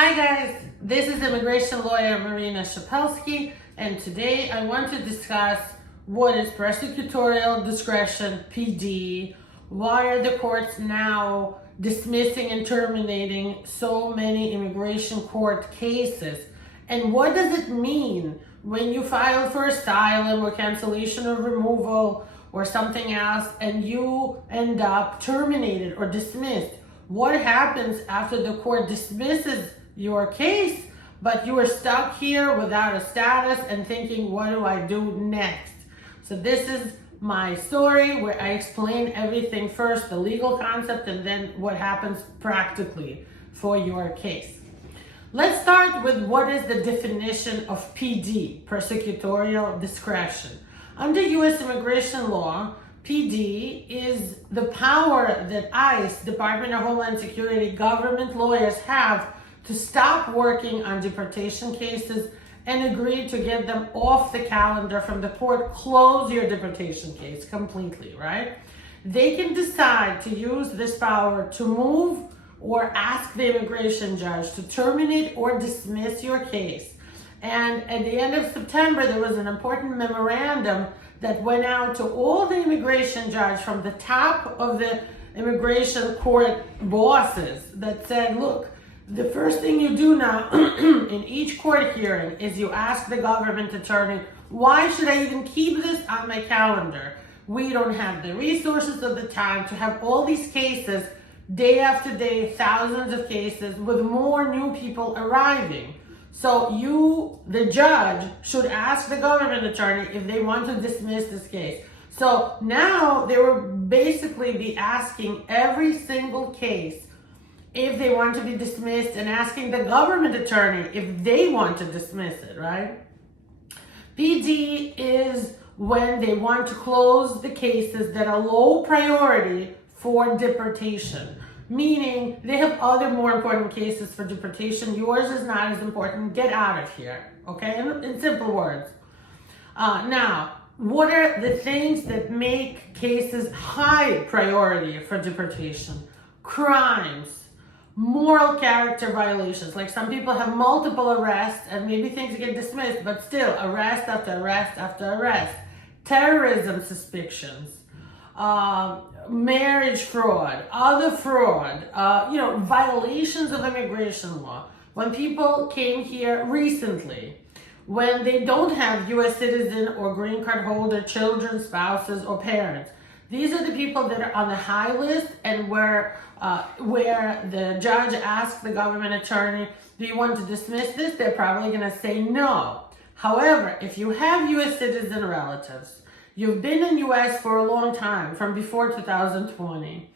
Hi guys, this is immigration lawyer Marina Shepelsky, and today I want to discuss what is prosecutorial discretion, PD, why are the courts now dismissing and terminating so many immigration court cases, and what does it mean when you file for asylum or cancellation of removal or something else and you end up terminated or dismissed. What happens after the court dismisses your case, but you are stuck here without a status and thinking, what do I do next? So this is my story where I explain everything first, the legal concept, and then what happens practically for your case. Let's start with what is the definition of PD, prosecutorial discretion. Under U.S. immigration law, PD is the power that ICE, Department of Homeland Security, government lawyers have to stop working on deportation cases and agree to get them off the calendar from the court, close your deportation case completely, right? They can decide to use this power to move or ask the immigration judge to terminate or dismiss your case. And at the end of September, there was an important memorandum that went out to all the immigration judge from the top of the immigration court bosses that said, look, the first thing you do now in each court hearing is you ask the government attorney, why should I even keep this on my calendar? We don't have the resources of the time to have all these cases day after day, thousands of cases with more new people arriving. So you, the judge, should ask the government attorney if they want to dismiss this case. So now they will basically be asking every single case if they want to be dismissed and asking the government attorney if they want to dismiss it, right? PD is when they want to close the cases that are low priority for deportation, meaning they have other more important cases for deportation. Yours is not as important. Get out of here, okay? In simple words. Now, what are the things that make cases high priority for deportation? Crimes, moral character violations, like some people have multiple arrests and maybe things get dismissed, but still arrest after arrest after arrest. Terrorism suspicions, marriage fraud, other fraud, violations of immigration law. When people came here recently, when they don't have U.S. citizen or green card holder, children, spouses, or parents, these are the people that are on the high list, and where the judge asks the government attorney, do you want to dismiss this? They're probably going to say no. However, if you have U.S. citizen relatives, you've been in U.S. for a long time, from before 2020,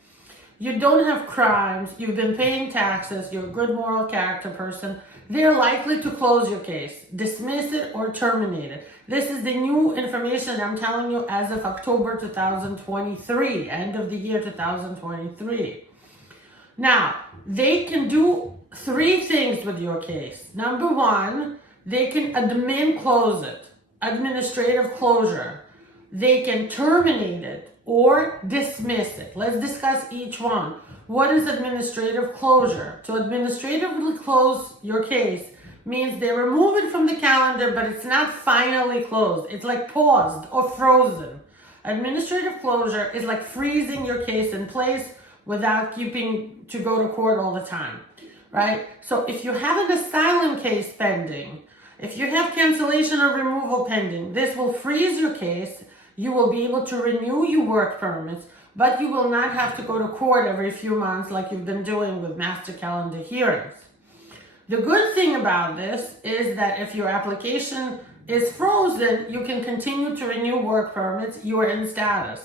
you don't have crimes, you've been paying taxes, you're a good moral character person, they're likely to close your case, dismiss it, or terminate it. This is the new information I'm telling you as of October 2023, end of the year 2023. Now, they can do three things with your case. Number one, they can close it, administrative closure. They can terminate it or dismiss it. Let's discuss each one. What is administrative closure? To administratively close your case means they remove it from the calendar, but it's not finally closed. It's like paused or frozen. Administrative closure is like freezing your case in place without keeping to go to court all the time, right? So if you have an asylum case pending, if you have cancellation or removal pending, this will freeze your case. You will be able to renew your work permits, but you will not have to go to court every few months like you've been doing with master calendar hearings. The good thing about this is that if your application is frozen, you can continue to renew work permits. You are in status.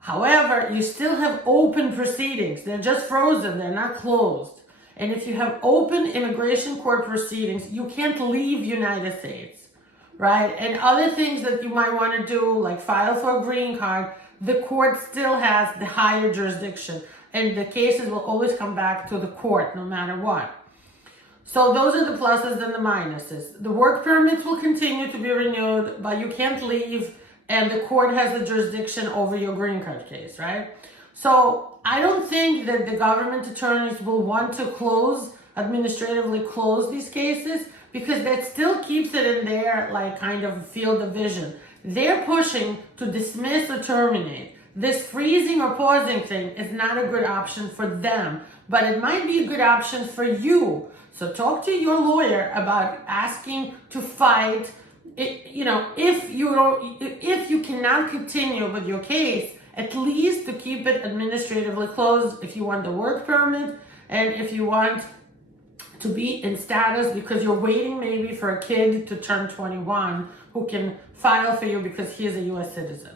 However, you still have open proceedings. They're just frozen. They're not closed. And if you have open immigration court proceedings, you can't leave United States, right? And other things that you might want to do, like file for a green card, the court still has the higher jurisdiction, and the cases will always come back to the court no matter what. So those are the pluses and the minuses. The work permits will continue to be renewed, but you can't leave, and the court has the jurisdiction over your green card case, right? So I don't think that the government attorneys will want to close administratively close these cases, because that still keeps it in their like kind of field of vision. They're pushing to dismiss or terminate. This freezing or pausing thing is not a good option for them, but it might be a good option for you. So talk to your lawyer about asking to fight. If you cannot continue with your case, at least to keep it administratively closed if you want the work permit, and if you want to be in status because you're waiting maybe for a kid to turn 21 who can file for you because he is a U.S. citizen.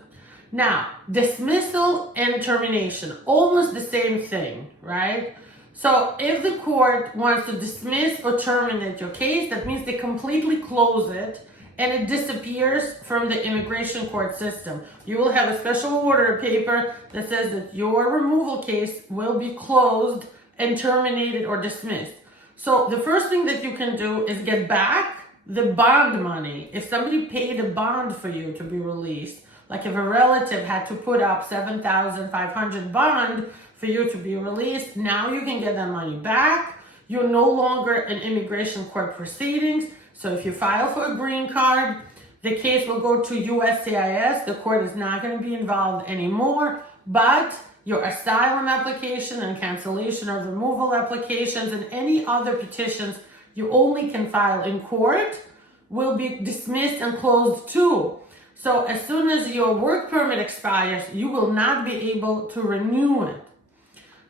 Now, dismissal and termination, almost the same thing, right? So if the court wants to dismiss or terminate your case, that means they completely close it and it disappears from the immigration court system. You will have a special order paper that says that your removal case will be closed and terminated or dismissed. So the first thing that you can do is get back the bond money. If somebody paid a bond for you to be released, like if a relative had to put up $7,500 bond for you to be released, now you can get that money back. You're no longer in immigration court proceedings. So if you file for a green card, the case will go to USCIS. The court is not going to be involved anymore, but your asylum application and cancellation of removal applications and any other petitions you only can file in court will be dismissed and closed too. So as soon as your work permit expires, you will not be able to renew it.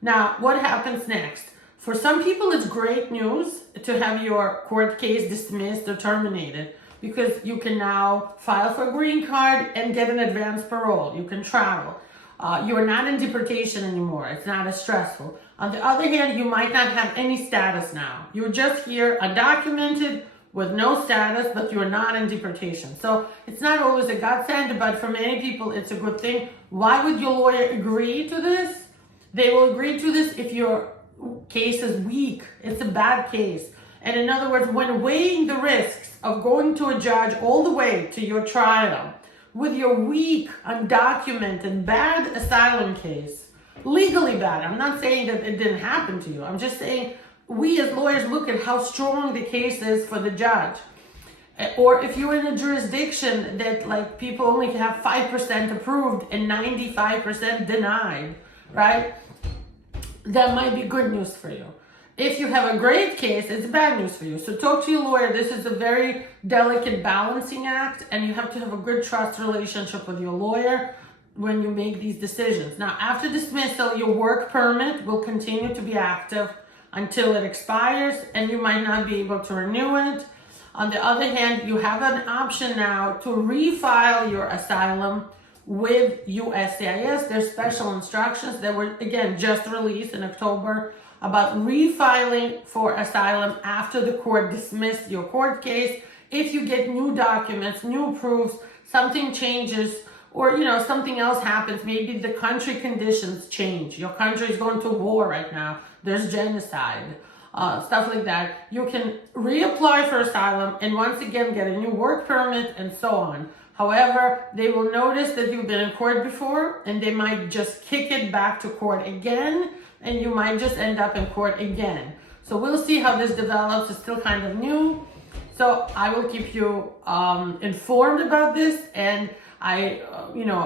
Now, what happens next? For some people, it's great news to have your court case dismissed or terminated, because you can now file for a green card and get an advance parole. You can travel. You're not in deportation anymore. It's not as stressful. On the other hand, you might not have any status now. You're just here undocumented with no status, but you're not in deportation. So it's not always a godsend, but for many people, it's a good thing. Why would your lawyer agree to this? They will agree to this if your case is weak. It's a bad case. And in other words, when weighing the risks of going to a judge all the way to your trial with your weak, undocumented, bad asylum case, legally bad. I'm not saying that it didn't happen to you. I'm just saying we as lawyers look at how strong the case is for the judge. Or if you're in a jurisdiction that like people only have 5% approved and 95% denied, right? That might be good news for you. If you have a great case, it's bad news for you. So talk to your lawyer. This is a very delicate balancing act, and you have to have a good trust relationship with your lawyer when you make these decisions. Now, after dismissal, your work permit will continue to be active until it expires, and you might not be able to renew it. On the other hand, you have an option now to refile your asylum with USCIS. There's special instructions that were, again, just released in October about refiling for asylum after the court dismissed your court case. If you get new documents, new proofs, something changes, or something else happens, maybe the country conditions change. Your country is going to war right now. There's genocide, stuff like that. You can reapply for asylum and once again get a new work permit and so on. However, they will notice that you've been in court before and they might just kick it back to court again, and you might just end up in court again. So we'll see how this develops. It's still kind of new. So I will keep you informed about this, and I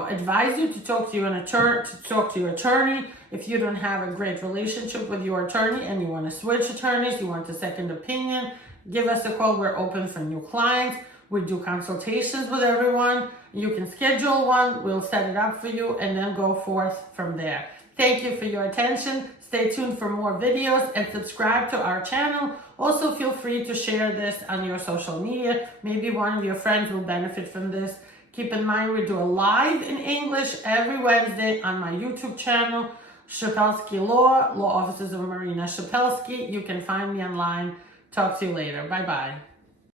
advise you to talk to your attorney. If you don't have a great relationship with your attorney and you want to switch attorneys, you want a second opinion, give us a call. We're open for new clients. We do consultations with everyone. You can schedule one. We'll set it up for you and then go forth from there. Thank you for your attention. Stay tuned for more videos and subscribe to our channel. Also, feel free to share this on your social media. Maybe one of your friends will benefit from this. Keep in mind, we do a live in English every Wednesday on my YouTube channel, Shepelsky Law Offices of Marina Shepelsky. You can find me online. Talk to you later. Bye-bye.